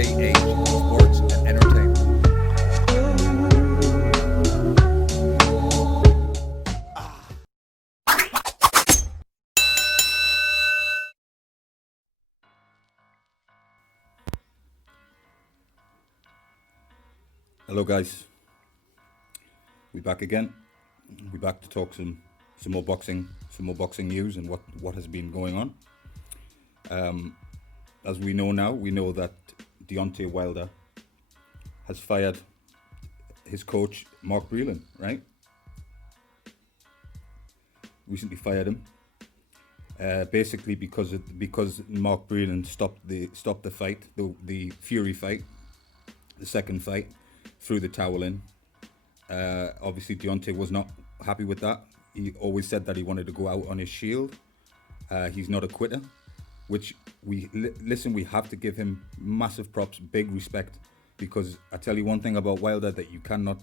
JH Sports and Entertainment. Hello guys, we back again. We back to talk some more boxing, news and what has been going on. As we know now, we know that Deontay Wilder has fired his coach Mark Breland, right? Recently fired him, basically because Mark Breland stopped the fight, the Fury fight, the second fight, threw the towel in. Obviously, Deontay was not happy with that. He always said that he wanted to go out on his shield. He's not a quitter, which we have to give him massive props, big respect, because I tell you one thing about Wilder that you can't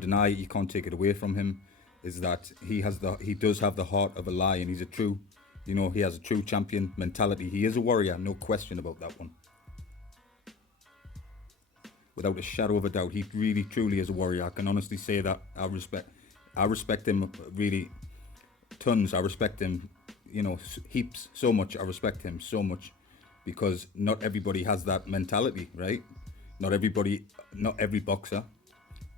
deny, you can't take it away from him, is that he does have the heart of a lion, and he's a true, he has a true champion mentality. He is a warrior, no question about that one. Without a shadow of a doubt, he really truly is a warrior. I can honestly say that. I respect him really tons. I respect him, heaps, so much. I respect him so much, because not everybody has that mentality, right? Not every boxer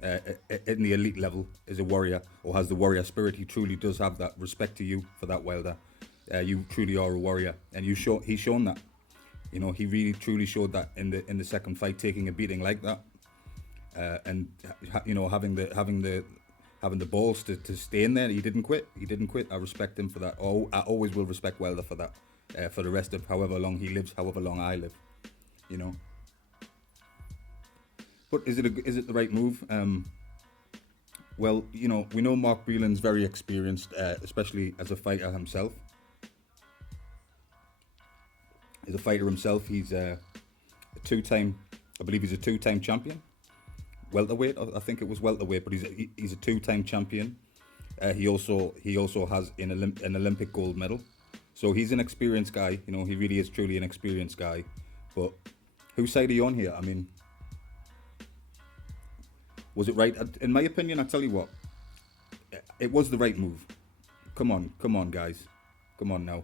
in the elite level is a warrior or has the warrior spirit. He truly does have that. Respect to you for that, Wilder. You truly are a warrior, and he's shown that. He really truly showed that in the second fight, taking a beating like that, and having the balls to stay in there. He didn't quit. I respect him for that. Oh, I always will respect Wilder for that, for the rest of however long he lives, however long I live. But is it the right move? Well, we know Mark Breland's very experienced, especially as a fighter himself. He's a fighter himself. He's a two-time champion. Welterweight, I think it was welterweight, but he's a two-time champion. He also has an Olympic gold medal. So he's an experienced guy. He really is truly an experienced guy. But whose side are you on here? I mean, was it right? In my opinion, I tell you what, it was the right move. Come on, guys. Come on now.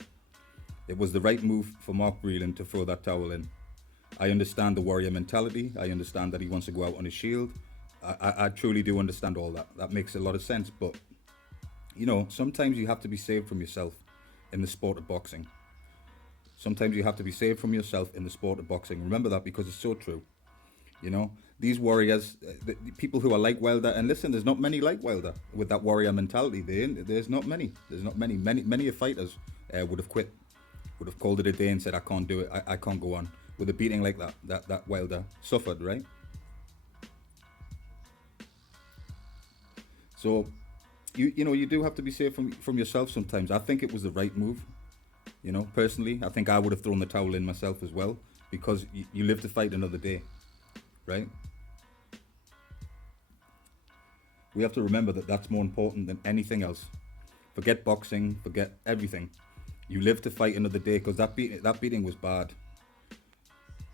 It was the right move for Mark Breland to throw that towel in. I understand the warrior mentality. I understand that he wants to go out on his shield. I truly do understand all that. That makes a lot of sense. But, sometimes you have to be saved from yourself in the sport of boxing. Sometimes you have to be saved from yourself in the sport of boxing. Remember that, because it's so true. These warriors, the people who are like Wilder, and listen, there's not many like Wilder with that warrior mentality. There's not many. Many fighters would have quit. Would have called it a day and said, I can't do it, I can't go on with a beating like that Wilder suffered, right? So you do have to be safe from yourself sometimes. I think it was the right move. Personally, I think I would have thrown the towel in myself as well, because you live to fight another day, right? We have to remember that that's more important than anything else. Forget boxing, forget everything. You live to fight another day, because that beating was bad.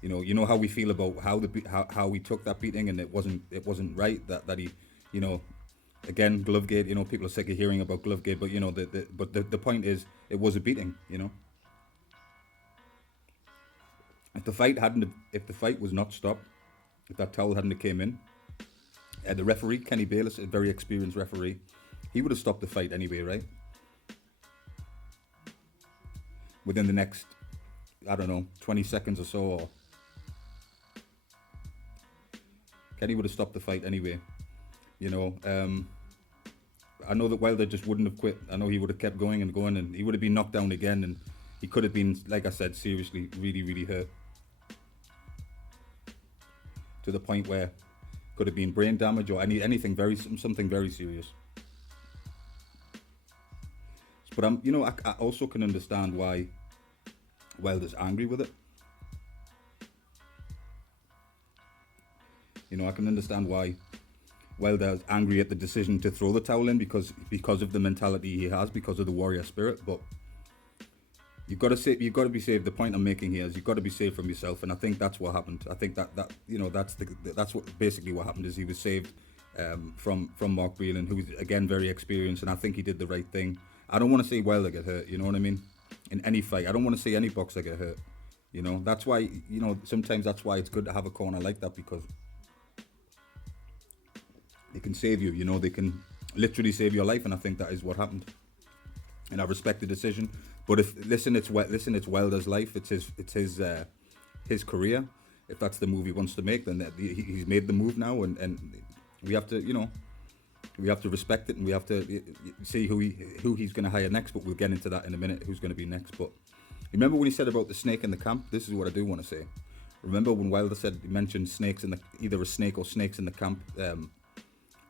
You know how we feel about how we took that beating, and it wasn't right that he, again, Glovegate. People are sick of hearing about Glovegate, but the point is, it was a beating. If the fight was not stopped, if that towel hadn't came in, the referee Kenny Bayless, a very experienced referee, he would have stopped the fight anyway, right? Within the next, 20 seconds or so, or Kenny would have stopped the fight anyway. I know that Wilder just wouldn't have quit. I know he would have kept going, and he would have been knocked down again, and he could have been, like I said, seriously, really, really hurt, to the point where could have been brain damage or something very serious. But I also can understand why Wilder's angry with it. I can understand why Wilder's angry at the decision to throw the towel in, because of the mentality he has, because of the warrior spirit. But you've got to be saved. The point I'm making here is you've got to be saved from yourself, and I think that's what happened. I think that that's what basically what happened is he was saved from Mark Breland, who was again very experienced, and I think he did the right thing. I don't want to see Wilder get hurt. You know what I mean? In any fight, I don't want to see any boxer get hurt. You know, that's why, sometimes that's why it's good to have a corner like that, because they can save you. You know, they can literally save your life, and I think that is what happened. And I respect the decision. But it's Wilder's life. It's his career. If that's the move he wants to make, then he's made the move now, and we have to, we have to respect it, and we have to see who he's going to hire next. But we'll get into that in a minute. Who's going to be next? But remember when he said about the snake in the camp? This is what I do want to say. Remember when Wilder mentioned snakes either a snake or snakes in the camp?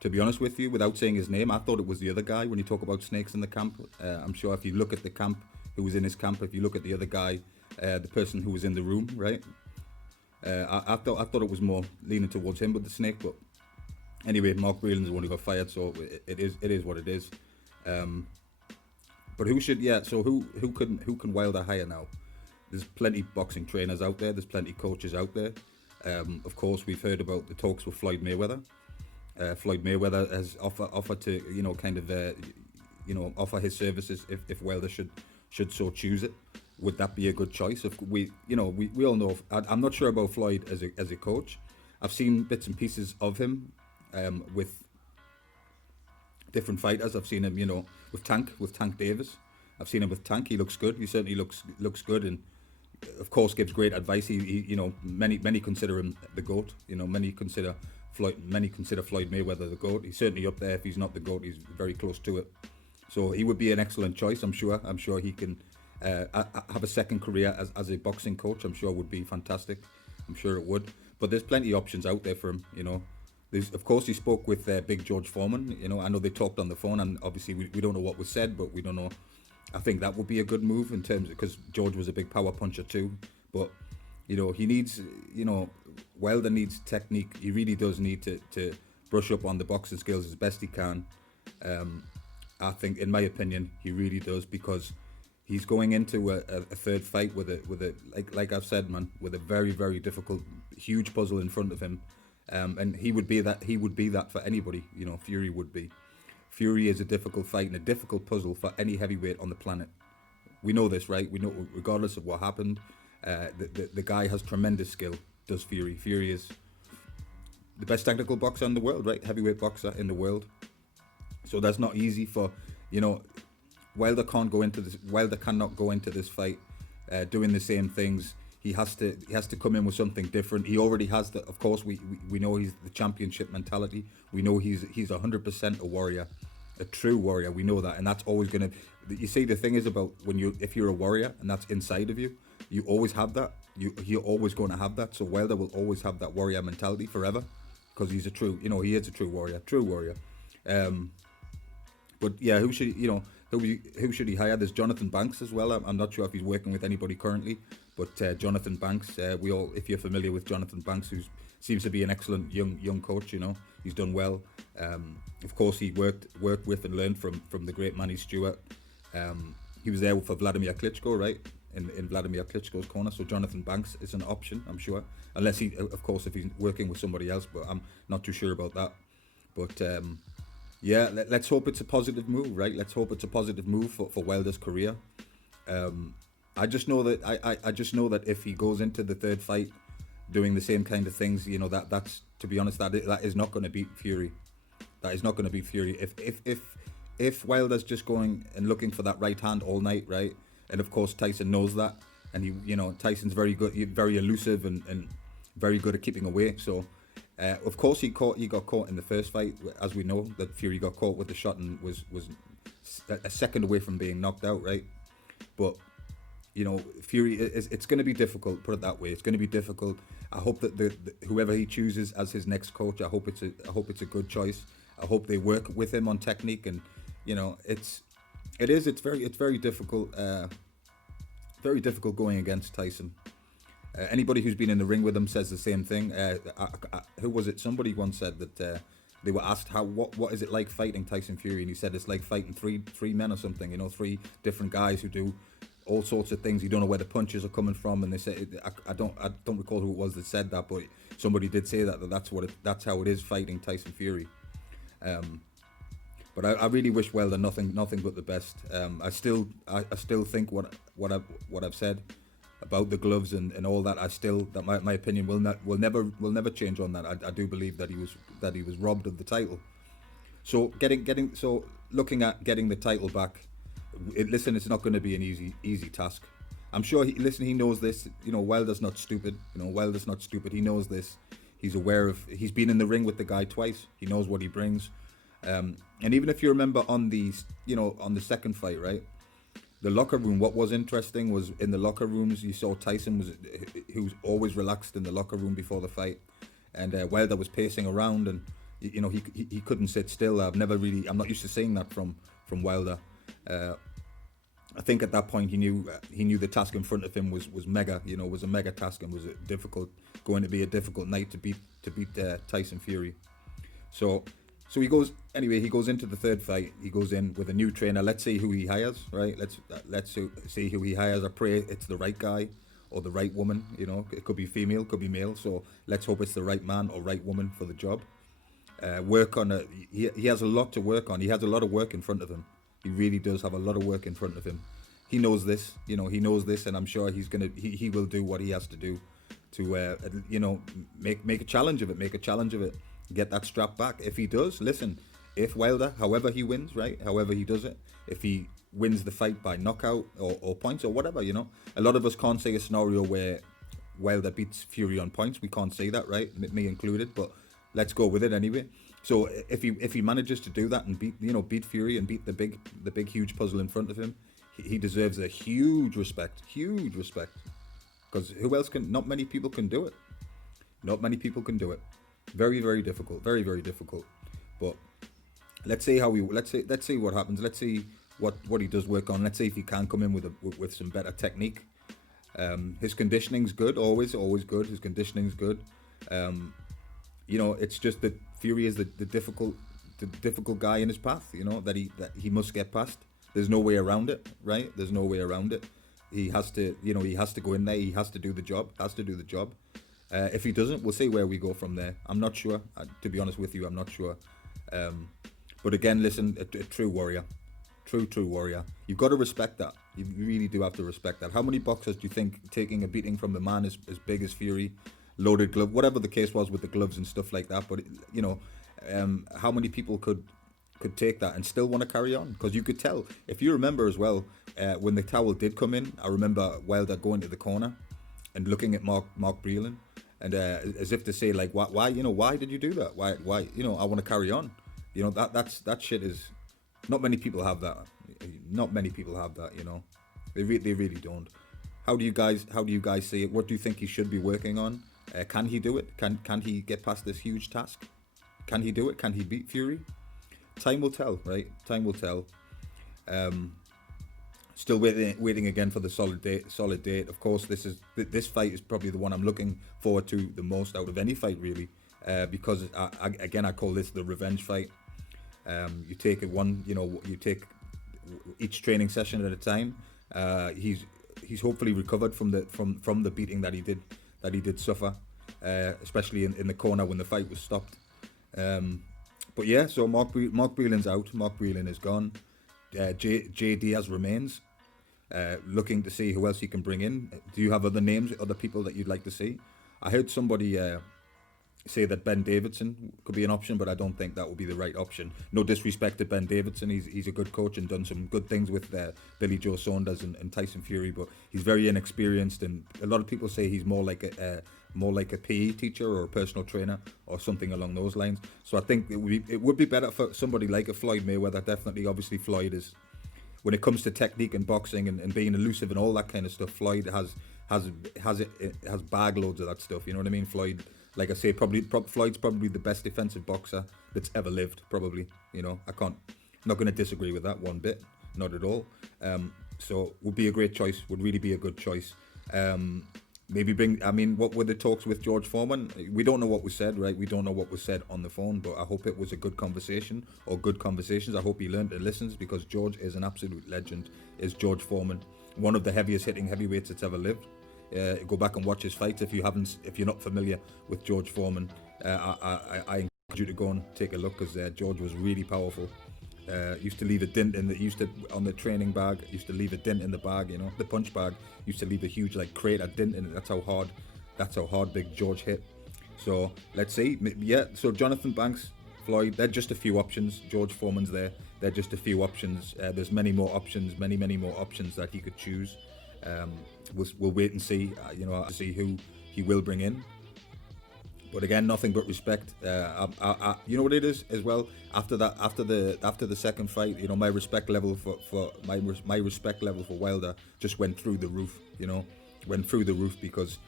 To be honest with you, without saying his name, I thought it was the other guy when he talked about snakes in the camp. I'm sure if you look at the camp, who was in his camp, if you look at the other guy, the person who was in the room, right? I thought it was more leaning towards him with the snake, but anyway, Mark Breland's the one who got fired, so it is what it is. But who can Wilder hire now? There's plenty kind trainers out there. There's plenty coaches out there. Of course, we've heard about the talks with Floyd Mayweather. Floyd Mayweather has offered to offer his services if Wilder should so choose it. Would that be a good choice? If we all know. I'm not sure about Floyd as a coach. I've seen bits and pieces of him with different fighters. I've seen him, with Tank Davis. I've seen him with Tank. He looks good. He certainly looks good, and of course gives great advice. He many consider him the GOAT. Many consider Floyd Mayweather the GOAT. He's certainly up there. If he's not the GOAT, he's very close to it. So he would be an excellent choice. I'm sure he can have a second career as a boxing coach. I'm sure would be fantastic. I'm sure it would. But there's plenty of options out there for him. Of course, he spoke with Big George Foreman. I know they talked on the phone, and obviously we don't know what was said, but we don't know. I think that would be a good move in terms because George was a big power puncher too. But he needs, Wilder needs technique. He really does need to brush up on the boxing skills as best he can. I think, in my opinion, he really does, because he's going into a third fight with a like I've said, man, with a very, very difficult, huge puzzle in front of him. And he would be that for anybody. Fury would be. Fury is a difficult fight and a difficult puzzle for any heavyweight on the planet. We know this, right? We know, regardless of what happened, the guy has tremendous skill. Does Fury? Fury is the best technical boxer in the world, right? Heavyweight boxer in the world. So that's not easy for, Wilder cannot go into this fight doing the same things. He has to come in with something different. He already has the. Of course, we know he's the championship mentality. We know he's 100% a warrior, a true warrior. We know that, and that's always gonna. You see, the thing is about if you're a warrior and that's inside of you, you always have that. You're always going to have that. So Wilder will always have that warrior mentality forever, because he's a true. He is a true warrior. But yeah, who should he hire? There's Jonathan Banks as well. I'm not sure if he's working with anybody currently, but Jonathan Banks, if you're familiar with Jonathan Banks, who seems to be an excellent young coach, he's done well. Of course, he worked with and learned from the great Manny Stewart. He was there for Vladimir Klitschko, right? In Vladimir Klitschko's corner. So Jonathan Banks is an option, I'm sure, unless if he's working with somebody else, but I'm not too sure about that. But yeah, let's hope it's a positive move, right? Let's hope it's a positive move for Wilder's career. I just know that if he goes into the third fight doing the same kind of things, that's, to be honest, that is not going to beat Fury. That is not going to beat Fury. If Wilder's just going and looking for that right hand all night, right? And of course Tyson knows that, and Tyson's very good, very elusive and very good at keeping away. So. Of course, he got caught in the first fight, as we know that Fury got caught with the shot and was a second away from being knocked out, right? But Fury it's going to be difficult. Put it that way. It's going to be difficult. I hope that whoever he chooses as his next coach, I hope it's a good choice. I hope they work with him on technique, and it's very difficult. Very difficult going against Tyson. Anybody who's been in the ring with him says the same thing. Who was it? Somebody once said that they were asked what is it like fighting Tyson Fury, and he said it's like fighting three men or something. 3 different guys who do all sorts of things. You don't know where the punches are coming from, and they say I don't recall who it was that said that, but somebody did say that's how it is fighting Tyson Fury. But I really wish Wilder nothing but the best. I still think what I've said about the gloves and all that. That my opinion will never change on that. I do believe that he was robbed of the title. So looking at getting the title back, listen, it's not going to be an easy task. I'm sure he knows this. Wilder's not stupid. Wilder's not stupid. He knows this. He's aware of. He's been in the ring with the guy twice. He knows what he brings. And even if you remember on the second fight, right? The locker room. What was interesting was in the locker rooms you saw Tyson who was always relaxed in the locker room before the fight, and Wilder was pacing around and. He couldn't sit still. I'm not used to seeing that from Wilder. I think at that point he knew the task in front of him was mega. Was a mega task and was going to be a difficult night to beat Tyson Fury. So he goes into the third fight. He goes in with a new trainer. Let's see who he hires. Right. Let's see who he hires. I pray it's the right guy or the right woman. It could be female, could be male. So let's hope it's the right man or right woman for the job. Work on it. He has a lot to work on. He has a lot of work in front of him. He really does have a lot of work in front of him. He knows this. He knows this, and I'm sure he will do what he has to do to make a challenge of it. Make a challenge of it. Get that strap back. If he does, listen. If Wilder, however he wins, right? However he does it. If he wins the fight by knockout or points or whatever, a lot of us can't see a scenario where Wilder beats Fury on points. We can't say that, right? Me included, but. Let's go with it anyway. So if he manages to do that and beat Fury and beat the big huge puzzle in front of him, he deserves a huge respect, because who else can? Not many people can do it. Not many people can do it. Very, very difficult. Very, very difficult. But let's see what happens. Let's see what he does work on. Let's see if he can come in with some better technique. His conditioning's good, always good. His conditioning's good. It's just that Fury is the difficult guy in his path, that he must get past. There's no way around it, right? There's no way around it. He has to go in there. He has to do the job. If he doesn't, we'll see where we go from there. I'm not sure. To be honest with you, I'm not sure. But again, listen, a true warrior. True warrior. You've got to respect that. You really do have to respect that. How many boxers do you think taking a beating from a man as big as Fury, loaded glove, whatever the case was with the gloves and stuff like that, but how many people could take that and still want to carry on? Because you could tell, if you remember as well, when the towel did come in, I remember Wilder going to the corner and looking at Mark Breland and as if to say, like, why did you do that? Why I want to carry on. That shit is, not many people have that. Not many people have that. They really don't. How do you guys see it? What do you think he should be working on? Can he do it? Can he get past this huge task? Can he do it? Can he beat Fury? Time will tell, right? Time will tell. Still waiting again for the solid date. Of course, this fight is probably the one I'm looking forward to the most out of any fight, really, because I call this the revenge fight. You take you take each training session at a time. He's hopefully recovered from the beating that he did suffer, especially in the corner when the fight was stopped. But yeah, so Mark Breland's out. Mark Breland is gone. J Diaz remains. Looking to see who else he can bring in. Do you have other names, other people that you'd like to see? I heard somebody say that Ben Davidson could be an option, but I don't think that would be the right option. No disrespect to Ben Davidson, he's a good coach and done some good things with Billy Joe Saunders and Tyson Fury, but he's very inexperienced, and a lot of people say he's more like a PE teacher or a personal trainer or something along those lines. So I think it would be better for somebody like a Floyd Mayweather. Definitely, obviously, Floyd is, when it comes to technique and boxing and being elusive and all that kind of stuff, Floyd has bag loads of that stuff. You know what I mean? Floyd, like I say, Floyd's probably the best defensive boxer that's ever lived. Probably, I'm not going to disagree with that one bit, not at all. So would be a great choice. Would really be a good choice. What were the talks with George Foreman? We don't know what was said, right? We don't know what was said on the phone, but I hope it was a good conversation or good conversations. I hope he learned and listens, because George is an absolute legend, is George Foreman. one of the heaviest hitting heavyweights that's ever lived. Go back and watch his fights if you're not familiar with George Foreman. I encourage you to go and take a look, because George was really powerful. Used to leave a dent in on the training bag. Used to leave a dent in the bag, the punch bag. Used to leave a huge crater dent in it. That's how hard Big George hit. So let's see. Yeah. So Jonathan Banks, Floyd, they're just a few options. George Foreman's there. They're just a few options. There's many more options. Many more options that he could choose. We'll wait and see. To see who he will bring in. But again, nothing but respect. You know what it is as well. After the second fight, my respect level for my respect level for Wilder just went through the roof. Went through the roof, because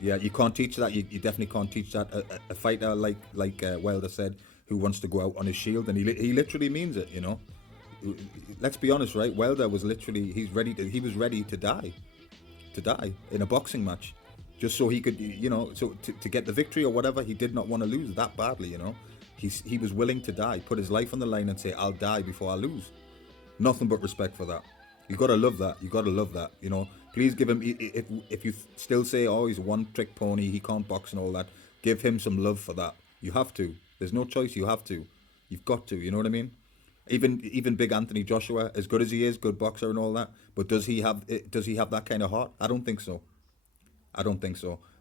you can't teach that. You definitely can't teach that. A fighter like Wilder said, who wants to go out on his shield, and he literally means it. Let's be honest, right? Wilder was literally he was ready to die in a boxing match, just so he could, to get the victory or whatever. He did not want to lose that badly, He was willing to die, put his life on the line and say, I'll die before I lose. Nothing but respect for that. You got to love that. Please give him, if you still say, oh, he's a one-trick pony, he can't box and all that, give him some love for that. You have to. There's no choice. You have to. You've got to. You know what I mean? Even big Anthony Joshua, as good as he is, good boxer and all that, but does he have that kind of heart? I don't think so.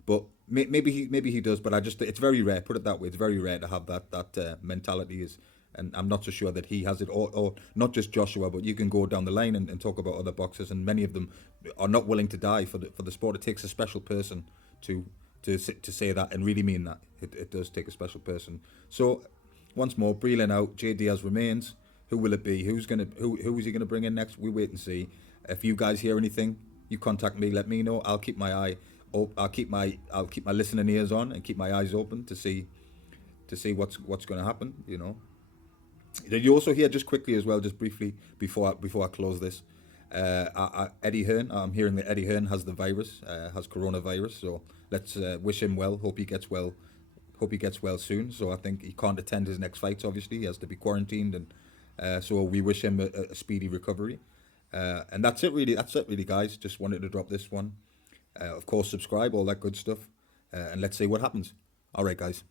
But maybe he does. But it's very rare. Put it that way. It's very rare to have that mentality. And I'm not so sure that he has it. Or not just Joshua, but you can go down the line and talk about other boxers, and many of them are not willing to die for the sport. It takes a special person to say that and really mean that. It does take a special person. So once more, Breland out. J. Diaz remains. Who will it be? Who is he gonna bring in next? We wait and see. If you guys hear anything, you contact me. Let me know. I'll keep my listening ears on and keep my eyes open to see what's going to happen. Did you also hear, just quickly as well, just briefly before I close this? Eddie Hearn. I'm hearing that Eddie Hearn has the virus, has coronavirus. So let's wish him well. Hope he gets well. Hope he gets well soon. So I think he can't attend his next fights. Obviously, he has to be quarantined, and so we wish him a speedy recovery. And that's it, really. Guys. Just wanted to drop this one. Of course, subscribe, all that good stuff, and let's see what happens. All right, guys.